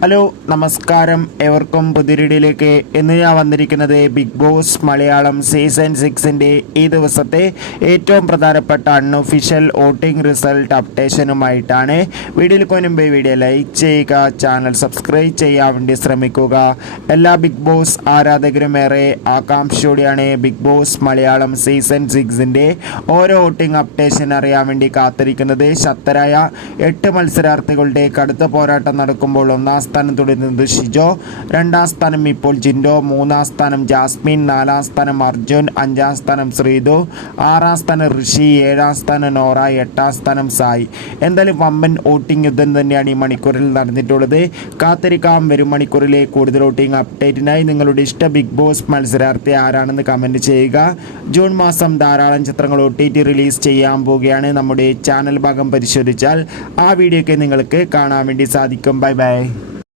Hello നമസ്കാരം ഏവർക്കും പുതിരിടിയിലേക്ക് ഇന്ന് ഞാൻ വന്നിരിക്കുന്നത് ബിഗ് ബോസ് മലയാളം സീസൺ 6ൻ്റെ ഈ ദിവസത്തെ ഏറ്റവും പ്രധാനപ്പെട്ട അൺഒഫീഷ്യൽ വോട്ടിംഗ് റിസൾട്ട് അപ്ഡേഷനുമായിട്ടാണ്. വീഡിയോയിൽ മുൻപ് വീഡിയോ ലൈക്ക് ചെയ്യുക, ചാനൽ സബ്സ്ക്രൈബ് ചെയ്യാൻ വേണ്ടി ശ്രമിക്കുക. എല്ലാ ബിഗ് ബോസ് ആരാധകരും ഏറെ ആകാംക്ഷയോടെയാണ് ബിഗ് ബോസ് മലയാളം സീസൺ 6ൻ്റെ ഓരോ വോട്ടിംഗ് അപ്ഡേഷൻ അറിയാൻ വേണ്ടി കാത്തിരിക്കുന്നത്. ശക്തരായ 8 മത്സരാർത്ഥികളുടെ കടുത്ത പോരാട്ടം നടക്കുമ്പോൾ ഒന്നാം സ്ഥാനം തുടരുന്നത് ഷിജോ, 2ാം സ്ഥാനം ഇപ്പോൾ ജിൻഡോ, 3ാം സ്ഥാനം ജാസ്മിൻ, 4ാം സ്ഥാനം അർജുൻ, 5ാം സ്ഥാനം ശ്രീതു, 6ാം സ്ഥാനം ഋഷി, 7ാം സ്ഥാനം നോറ, 8ാം സ്ഥാനം സായി. എന്തായാലും വമ്പൻ വോട്ടിംഗ് യുദ്ധം തന്നെയാണ് ഈ മണിക്കൂറിൽ നടന്നിട്ടുള്ളത്. കാത്തിരിക്കാം വരും മണിക്കൂറിലെ കൂടുതൽ വോട്ടിംഗ് അപ്ഡേറ്റിനായി. നിങ്ങളുടെ ഇഷ്ട ബിഗ് ബോസ് മത്സരാർത്ഥി ആരാണെന്ന് കമൻറ്റ് ചെയ്യുക. ജൂൺ മാസം ധാരാളം ചിത്രങ്ങൾ OTT റിലീസ് ചെയ്യാൻ പോവുകയാണ്. നമ്മുടെ ചാനൽ ഭാഗം പരിശോധിച്ചാൽ ആ വീഡിയോയ്ക്ക് നിങ്ങൾക്ക് കാണാൻ വേണ്ടി സാധിക്കും. Bye bye.